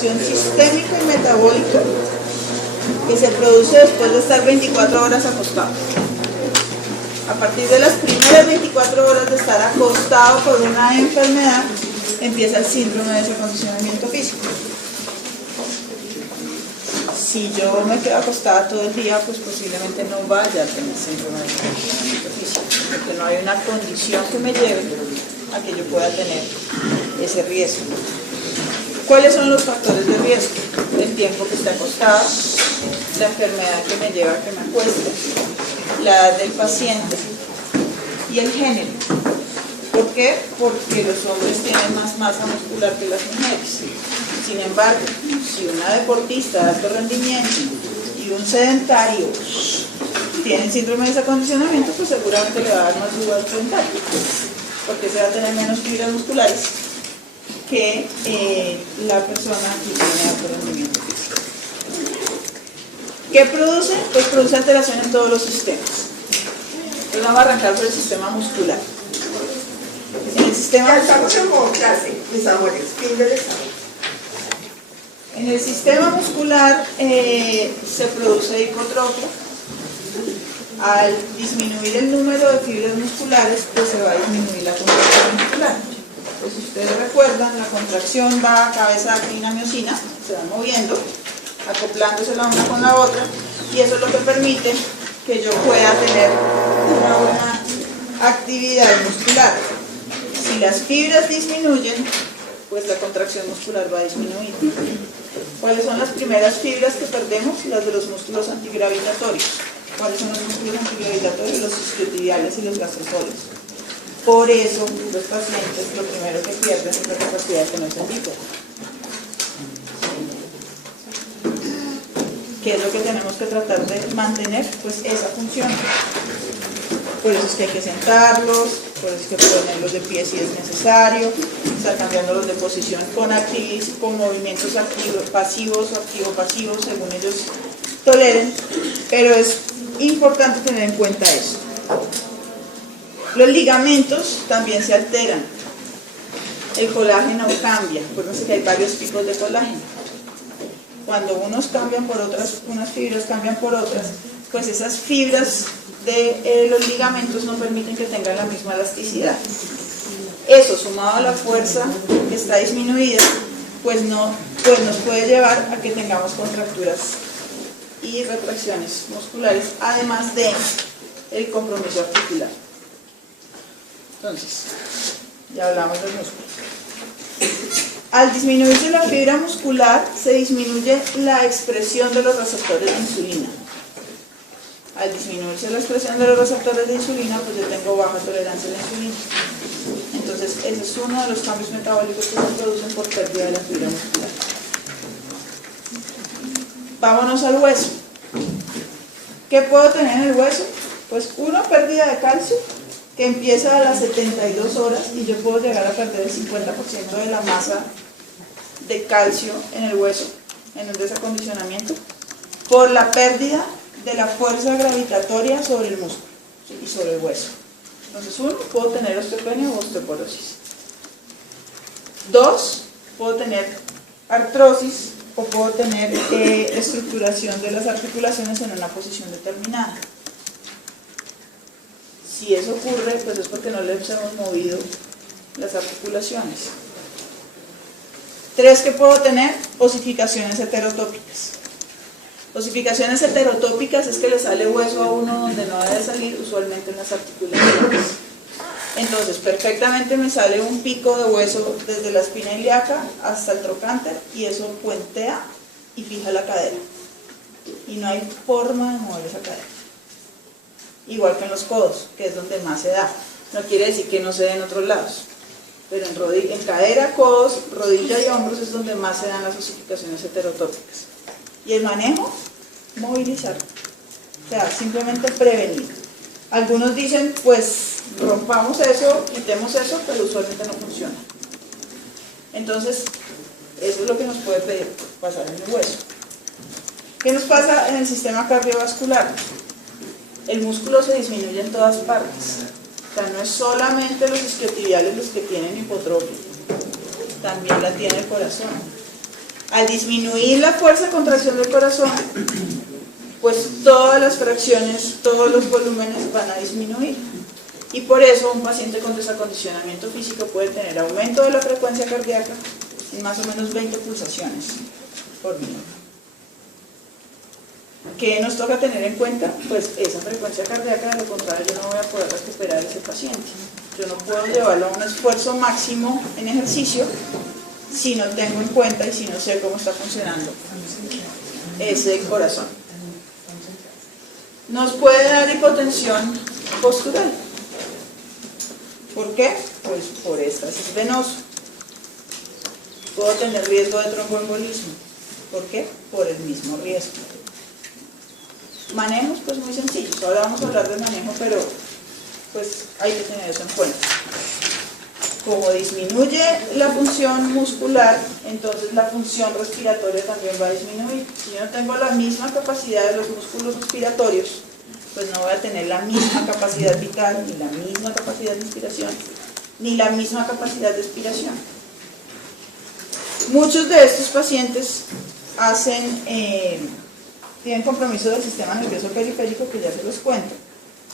reacción sistémica y metabólica que se produce después de estar 24 horas acostado. A partir de las primeras 24 horas de estar acostado por una enfermedad, empieza el síndrome de desacondicionamiento físico. Si yo me quedo acostada todo el día, pues posiblemente no vaya a tener síndrome de desacondicionamiento físico, porque no hay una condición que me lleve a que yo pueda tener ese riesgo. ¿Cuáles son los factores de riesgo? El tiempo que esté acostada, la enfermedad que me lleva a que me acueste, la edad del paciente y el género. ¿Por qué? Porque los hombres tienen más masa muscular que las mujeres. Sin embargo, si una deportista de alto rendimiento y un sedentario tienen síndrome de desacondicionamiento, pues seguramente le va a dar más duro al sedentario, porque se va a tener menos fibras musculares que la persona que tiene alto rendimiento físico. ¿Qué produce? Pues produce alteración en todos los sistemas. Entonces vamos a arrancar por el sistema muscular. En el sistema Ya estamos en modo clase, mis amores, fin del examen. En el sistema muscular se produce hipotrofia. Al disminuir el número de fibras musculares, pues se va a disminuir la contracción muscular. Pues si ustedes recuerdan, la contracción va a cabeza, crina, miocina, se van moviendo, acoplándose la una con la otra, y eso es lo que permite que yo pueda tener una buena actividad muscular. Si las fibras disminuyen, pues la contracción muscular va a disminuir. ¿Cuáles son las primeras fibras que perdemos? Las de los músculos antigravitatorios. ¿Cuáles son los músculos antigravitatorios? Los isquiotibiales y los gastrosóleos. Por eso, los pacientes lo primero que pierden es la capacidad de tener centípedo. ¿Qué es lo que tenemos que tratar de mantener? Pues esa función. Por eso es que hay que sentarlos, por eso es que ponerlos de pie si es necesario, estar cambiándolos de posición con movimientos activo-pasivos o activo-pasivos, según ellos toleren, pero es importante tener en cuenta eso. Los ligamentos también se alteran, el colágeno cambia, acuérdense que hay varios tipos de colágeno. Cuando unos cambian por otras, unas fibras cambian por otras, pues esas fibras de los ligamentos no permiten que tengan la misma elasticidad. Eso, sumado a la fuerza que está disminuida, pues nos puede llevar a que tengamos contracturas y retracciones musculares, además de el compromiso articular. Entonces, ya hablamos del músculo. Al disminuirse la fibra muscular, se disminuye la expresión de los receptores de insulina. Al disminuirse la expresión de los receptores de insulina, pues yo tengo baja tolerancia a la insulina. Entonces, ese es uno de los cambios metabólicos que se producen por pérdida de la fibra muscular. Vámonos al hueso. ¿Qué puedo tener en el hueso? Pues una pérdida de calcio que empieza a las 72 horas y yo puedo llegar a perder el 50% de la masa de calcio en el hueso, en un desacondicionamiento, por la pérdida de la fuerza gravitatoria sobre el músculo y sobre el hueso. Entonces, uno, puedo tener osteopenia o osteoporosis. Dos, puedo tener artrosis o puedo tener estructuración de las articulaciones en una posición determinada. Si eso ocurre, pues es porque no les hemos movido las articulaciones. Tres, que puedo tener osificaciones heterotópicas. Osificaciones heterotópicas es que le sale hueso a uno donde no debe salir, usualmente en las articulaciones. Entonces, perfectamente me sale un pico de hueso desde la espina ilíaca hasta el trocánter y eso puentea y fija la cadera. Y no hay forma de mover esa cadera. Igual que en los codos, que es donde más se da. No quiere decir que no se dé en otros lados, pero en cadera, codos, rodilla y hombros es donde más se dan las osificaciones heterotópicas. Y el manejo, movilizar. O sea, simplemente prevenir. Algunos dicen, pues rompamos eso, quitemos eso, pero usualmente no funciona. Entonces, eso es lo que nos puede pasar en el hueso. ¿Qué nos pasa en el sistema cardiovascular? El músculo se disminuye en todas partes. O sea, no es solamente los isquiotibiales los que tienen hipotrofia, también la tiene el corazón. Al disminuir la fuerza de contracción del corazón, pues todas las fracciones, todos los volúmenes van a disminuir. Y por eso un paciente con desacondicionamiento físico puede tener aumento de la frecuencia cardíaca en más o menos 20 pulsaciones por minuto. ¿Qué nos toca tener en cuenta? Pues esa frecuencia cardíaca, de lo contrario yo no voy a poder recuperar a ese paciente. Yo no puedo llevarlo a un esfuerzo máximo en ejercicio si no tengo en cuenta y si no sé cómo está funcionando ese corazón. Nos puede dar hipotensión postural. ¿Por qué? Pues por éstasis venoso. Puedo tener riesgo de tromboembolismo. ¿Por qué? Por el mismo riesgo. Manejos, pues muy sencillos. Ahora vamos a hablar de manejo, pero pues hay que tener eso en cuenta. Como disminuye la función muscular, entonces la función respiratoria también va a disminuir. Si yo no tengo la misma capacidad de los músculos respiratorios, pues no voy a tener la misma capacidad vital, ni la misma capacidad de inspiración, ni la misma capacidad de expiración. Muchos de estos pacientes tienen compromiso del sistema nervioso periférico, que ya se los cuento,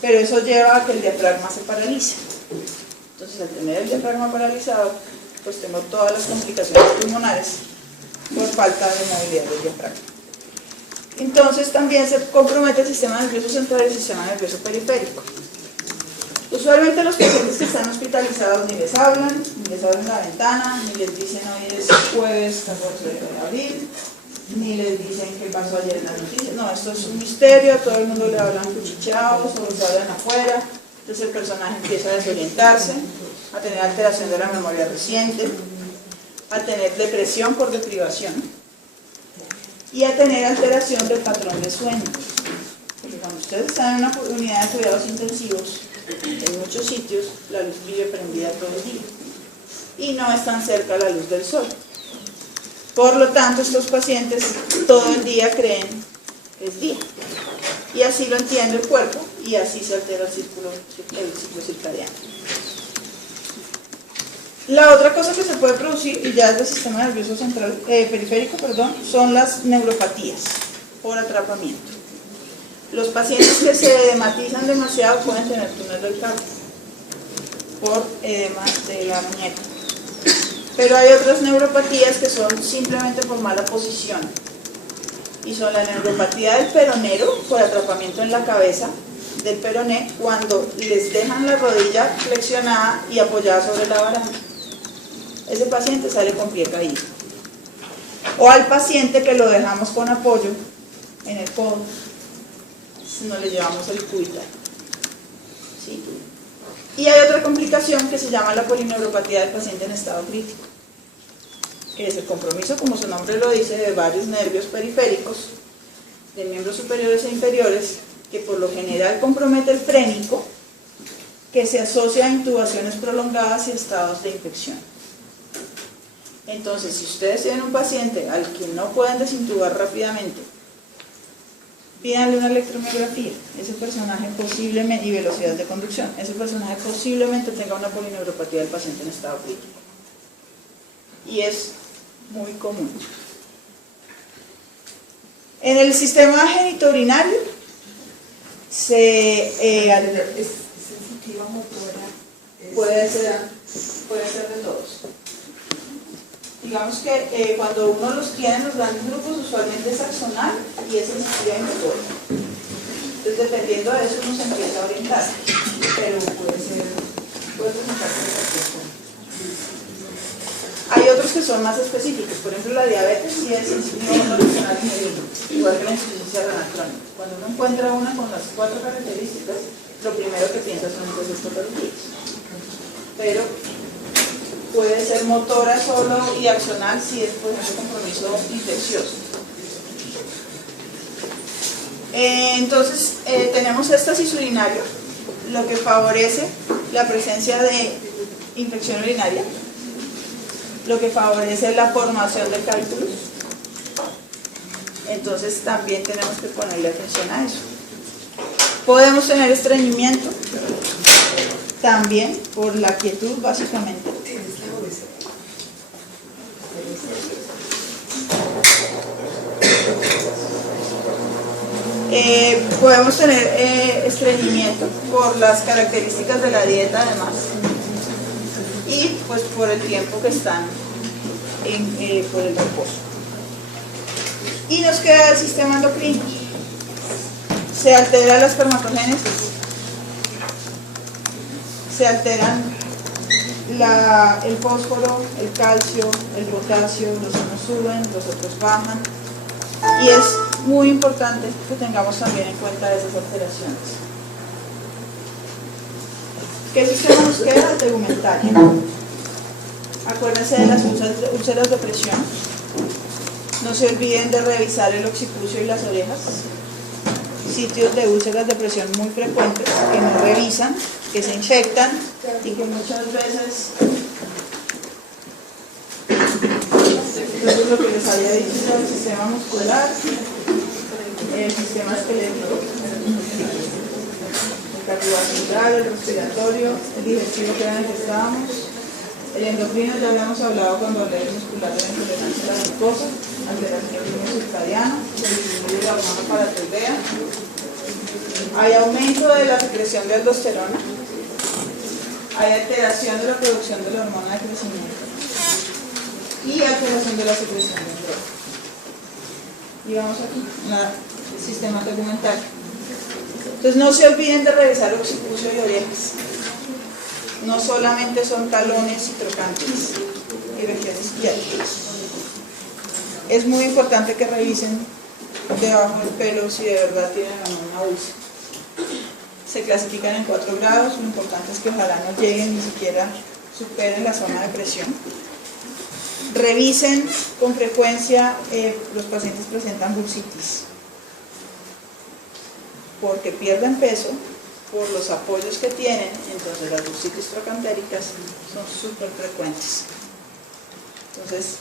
pero eso lleva a que el diafragma se paralice. Entonces, al tener el diafragma paralizado, pues tengo todas las complicaciones pulmonares por falta de movilidad del diafragma. Entonces, también se compromete el sistema nervioso central y el sistema nervioso periférico. Usualmente los pacientes que están hospitalizados ni les hablan, ni les abren la ventana, ni les dicen hoy es jueves 14 de abril, ni les dicen qué pasó ayer en las noticias. No, esto es un misterio, a todo el mundo le hablan cuchicheados o les hablan afuera. Entonces el personaje empieza a desorientarse, a tener alteración de la memoria reciente, a tener depresión por deprivación y a tener alteración del patrón de sueño. Porque cuando ustedes están en una unidad de cuidados intensivos, en muchos sitios la luz vive prendida todo el día y no es tan cerca la luz del sol. Por lo tanto, estos pacientes todo el día creen que es día. Y así lo entiende el cuerpo y así se altera el ciclo circadiano. La otra cosa que se puede producir, y ya es del sistema nervioso central, periférico, son las neuropatías por atrapamiento. Los pacientes que se edematizan demasiado pueden tener túnel del carpo por edema de la muñeca. Pero hay otras neuropatías que son simplemente por mala posición. Y son la neuropatía del peronero por atrapamiento en la cabeza del peroné cuando les dejan la rodilla flexionada y apoyada sobre la baranda. Ese paciente sale con pie caído. O al paciente que lo dejamos con apoyo en el codo, no le llevamos el cubital. ¿Sí? Y hay otra complicación que se llama la polineuropatía del paciente en estado crítico, que es el compromiso, como su nombre lo dice, de varios nervios periféricos, de miembros superiores e inferiores, que por lo general compromete el frénico, que se asocia a intubaciones prolongadas y estados de infección. Entonces, si ustedes tienen un paciente al que no pueden desintubar rápidamente, pídanle una electromiografía. Ese personaje posiblemente, y velocidad de conducción, ese personaje posiblemente tenga una polineuropatía del paciente en estado crítico. Y es muy común. En el sistema genitourinario ¿Es sensitiva motora? puede ser de todos. Digamos que cuando uno los tiene en los grandes grupos, usualmente es axonal y es sensitiva y motora. Entonces, dependiendo de eso, uno se empieza a orientar, pero puede presentarse cualquier cosa. Hay otros que son más específicos, por ejemplo la diabetes sí es sensitiva nutricional y igual que la insuficiencia renal crónica. Cuando uno encuentra una con las 4 características, lo primero que piensa son patologías. Pero puede ser motora solo y axonal si es, por ejemplo, compromiso infeccioso. Entonces, tenemos éstasis urinario, lo que favorece la presencia de infección urinaria, lo que favorece la formación de cálculos. Entonces también tenemos que ponerle atención a eso. Podemos tener estreñimiento, también por la quietud básicamente. Podemos tener estreñimiento por las características de la dieta además y pues por el tiempo que están por el reposo. Y nos queda el sistema endocrino. Se altera la espermatogénesis, se alteran el fósforo, el calcio, el potasio, los unos suben, los otros bajan, y es muy importante que tengamos también en cuenta esas alteraciones. ¿Qué sistema nos queda? El tegumentario. Acuérdense de las úlceras de presión. No se olviden de revisar el occipucio y las orejas. Sitios de úlceras de presión muy frecuentes que no revisan, que se infectan y que muchas veces, entonces lo que les había dicho era el sistema muscular, el sistema esquelético, el cardiovascular, el respiratorio, el digestivo, que era en el que estábamos, el endocrino. Ya habíamos hablado cuando hablé del muscular de la intolerancia a la glucosa, alteración del ritmo circadiano, se disminuye la hormona paratiroidea, hay aumento de la secreción de aldosterona, hay alteración de la producción de la hormona de crecimiento y alteración de la secreción de andrógeno. Y vamos aquí, el sistema tegumentario. Entonces no se olviden de revisar occipucio y orejas. No solamente son talones y trocantes y regiones psiquiátricas. Es muy importante que revisen debajo del pelo si de verdad tienen una úlcera. Se clasifican en 4 grados, lo importante es que ojalá no lleguen ni siquiera superen la zona de presión. Revisen con frecuencia, los pacientes presentan bursitis, porque pierden peso por los apoyos que tienen, entonces las bursitis trocantéricas son súper frecuentes. Entonces,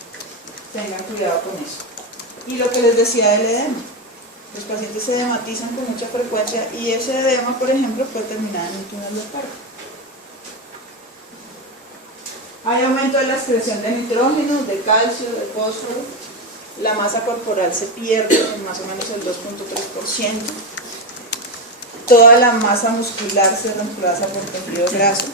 tengan cuidado con eso. Y lo que les decía del edema. Los pacientes se edematizan con mucha frecuencia y ese edema, por ejemplo, puede terminar en un túnel de carga. Hay aumento de la excreción de nitrógeno, de calcio, de fósforo. La masa corporal se pierde en más o menos el 2.3%. Toda la masa muscular se reemplaza por tejido graso.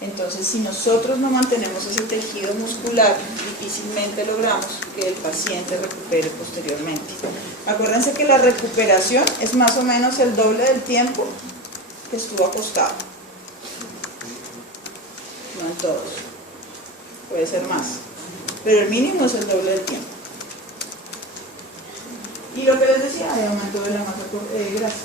Entonces, si nosotros no mantenemos ese tejido muscular, difícilmente logramos que el paciente recupere posteriormente. Acuérdense que la recuperación es más o menos el doble del tiempo que estuvo acostado. No en todos, puede ser más, pero el mínimo es el doble del tiempo. Y lo que les decía, hay aumento de la masa grasa.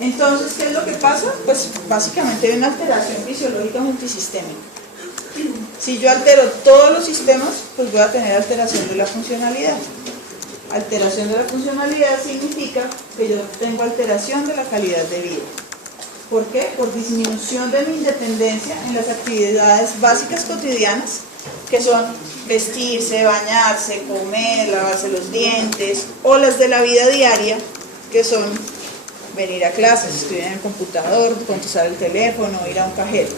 Entonces, ¿qué es lo que pasa? Pues básicamente hay una alteración fisiológica multisistémica. Si yo altero todos los sistemas, pues voy a tener alteración de la funcionalidad. Alteración de la funcionalidad significa que yo tengo alteración de la calidad de vida. ¿Por qué? Por disminución de mi independencia en las actividades básicas cotidianas, que son vestirse, bañarse, comer, lavarse los dientes, o las de la vida diaria, que son venir a clases, estudiar en el computador, contestar el teléfono, ir a un cajero.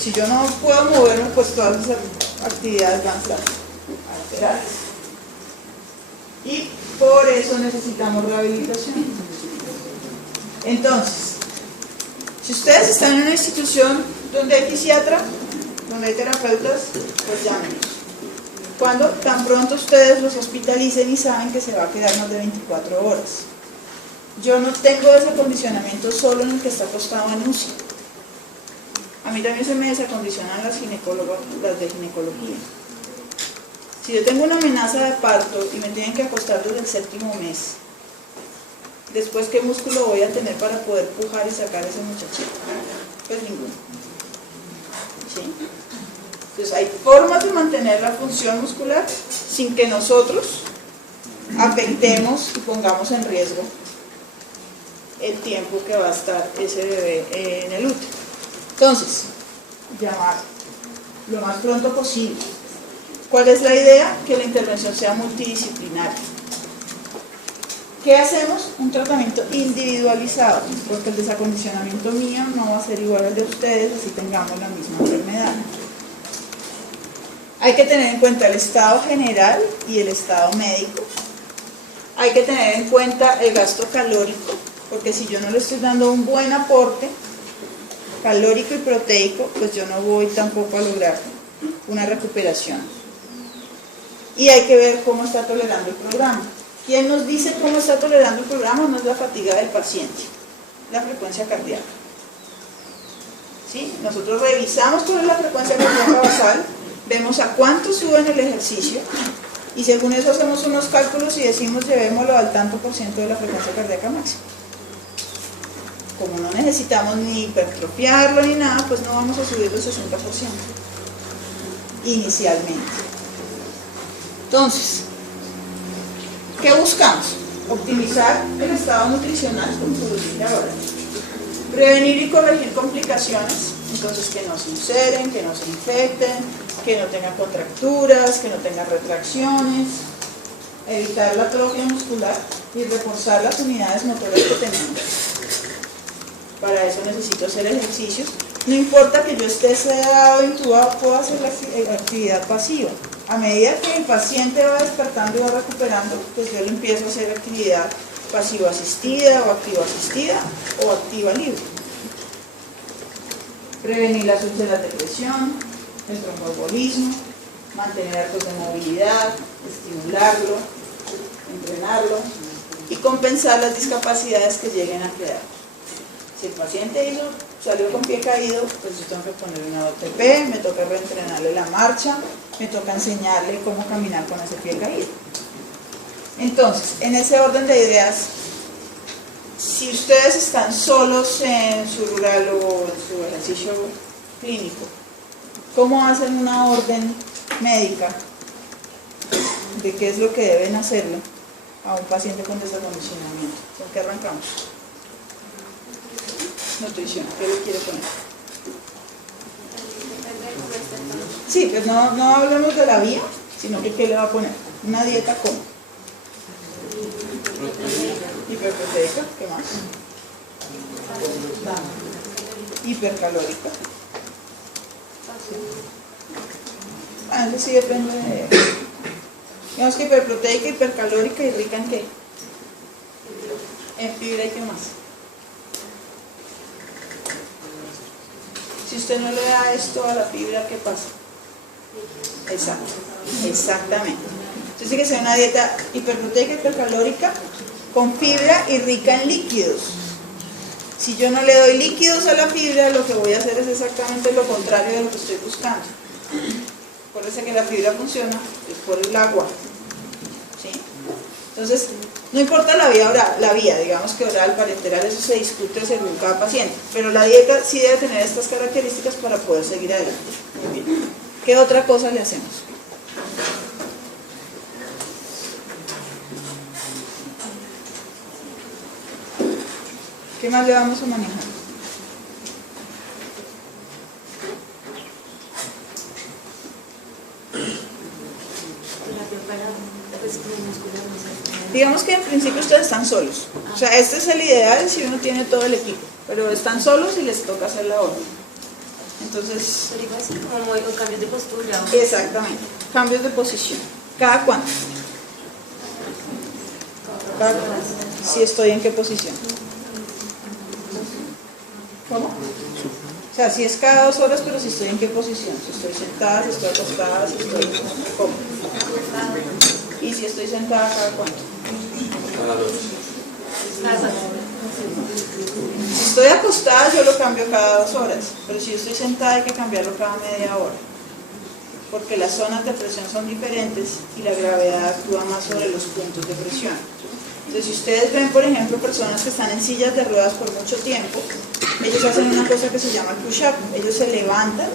Si yo no puedo moverme, pues todas esas actividades van a estar alteradas. Y por eso necesitamos rehabilitación. Entonces, si ustedes están en una institución donde hay fisiatra, donde hay terapeutas, pues llámenos. Cuando tan pronto ustedes los hospitalicen y saben que se va a quedar más de 24 horas. Yo no tengo ese acondicionamiento solo en el que está acostado en UCI. A mí también se me desacondicionan las ginecólogas, las de ginecología. Si yo tengo una amenaza de parto y me tienen que acostar desde el 7º mes, después ¿qué músculo voy a tener para poder pujar y sacar a ese muchachito? Pues ninguno. ¿Sí? Entonces hay formas de mantener la función muscular sin que nosotros afectemos y pongamos en riesgo el tiempo que va a estar ese bebé en el útero. Entonces, llamar lo más pronto posible. ¿Cuál es la idea? Que la intervención sea multidisciplinaria. ¿Qué hacemos? Un tratamiento individualizado, porque el desacondicionamiento mío no va a ser igual al de ustedes, así tengamos la misma enfermedad. Hay que tener en cuenta el estado general y el estado médico. hay que tener en cuenta el gasto calórico, porque si yo no le estoy dando un buen aporte calórico y proteico, pues yo no voy tampoco a lograr una recuperación. Y hay que ver cómo está tolerando el programa. ¿Quién nos dice cómo está tolerando el programa? No es la fatiga del paciente, la frecuencia cardíaca. ¿Sí? Nosotros revisamos cuál es la frecuencia cardíaca basal, vemos a cuánto sube en el ejercicio, y según eso hacemos unos cálculos y decimos llevémoslo al tanto por ciento de la frecuencia cardíaca máxima. Como no necesitamos ni hipertrofiarlo ni nada, pues no vamos a subir el 60% inicialmente. Entonces, ¿qué buscamos? Optimizar el estado nutricional, como se lo dije ahora. Prevenir y corregir complicaciones, entonces que no se ulceren, que no se infecten, que no tengan contracturas, que no tengan retracciones, evitar la atrofia muscular y reforzar las unidades motoras que tenemos. Para eso necesito hacer ejercicios. No importa que yo esté sedado, intubado, puedo hacer la actividad pasiva. A medida que el paciente va despertando y va recuperando, pues yo le empiezo a hacer actividad pasiva asistida o activa asistida o activa libre. Prevenir las úlceras de presión, el tromboembolismo, mantener actos de movilidad, estimularlo, entrenarlo y compensar las discapacidades que lleguen a quedar. Si el paciente salió con pie caído, pues yo tengo que ponerle una OTP, me toca reentrenarle la marcha, me toca enseñarle cómo caminar con ese pie caído. Entonces, en ese orden de ideas, si ustedes están solos en su rural o en su ejercicio clínico, ¿cómo hacen una orden médica de qué es lo que deben hacerle a un paciente con desacondicionamiento? ¿Con qué arrancamos? Nutrición, ¿qué le quiere poner? Sí, pues no hablemos de la vía, sino que ¿qué le va a poner? Una dieta ¿cómo? Hiperproteica, ¿qué más? Hipercalórica. Eso sí depende de... Digamos que hiperproteica, hipercalórica y rica ¿en qué? En fibra y ¿qué más? Si usted no le da esto a la fibra, ¿qué pasa? Exacto, exactamente. Entonces tiene que ser una dieta hiperproteica, hipercalórica, con fibra y rica en líquidos. Si yo no le doy líquidos a la fibra, lo que voy a hacer es exactamente lo contrario de lo que estoy buscando. Acuérdense que la fibra funciona por el agua, ¿sí? Entonces, no importa la vía oral, digamos que oral, parenteral, eso se discute según cada paciente, pero la dieta sí debe tener estas características para poder seguir adelante. Muy bien. ¿Qué otra cosa le hacemos? ¿Qué más le vamos a manejar? Digamos que en principio ustedes están solos. O sea, este es el ideal si uno tiene todo el equipo, pero están solos y les toca hacer la orden. Entonces... como cambios de postura. Exactamente, cambios de posición. ¿Cada cuánto? Si estoy en qué posición. ¿Cómo? O sea, si es cada 2 horas, pero si estoy en qué posición. Si estoy sentada, si estoy acostada, si estoy... ¿Cómo? Y si estoy sentada, ¿cada cuánto? Cada 2. Si estoy acostada, yo lo cambio cada 2 horas, pero si yo estoy sentada hay que cambiarlo cada media hora, porque las zonas de presión son diferentes y la gravedad actúa más sobre los puntos de presión. Entonces, si ustedes ven, por ejemplo, personas que están en sillas de ruedas por mucho tiempo, ellos hacen una cosa que se llama push-up. Ellos se levantan,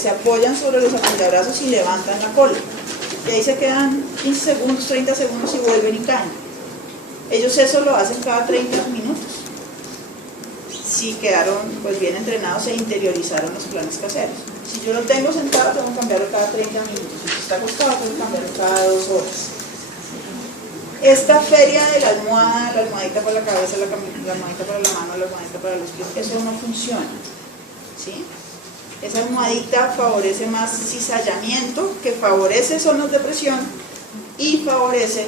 se apoyan sobre los apoyabrazos y levantan la cola. Y ahí se quedan 15 segundos, 30 segundos y vuelven y caen. Ellos eso lo hacen cada 30 minutos. Si quedaron pues bien entrenados e interiorizaron los planes caseros. Si yo lo tengo sentado, tengo que cambiarlo cada 30 minutos. Si está acostado, tengo que cambiarlo cada 2 horas. Esta feria de la almohada, la almohadita para la cabeza, la almohadita para la mano, la almohadita para los pies, eso no funciona, ¿sí? Esa almohadita favorece más cizallamiento, que favorece zonas de presión y favorece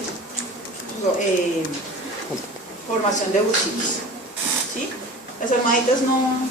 formación de bursitis. ¿Sí? Las armaditas no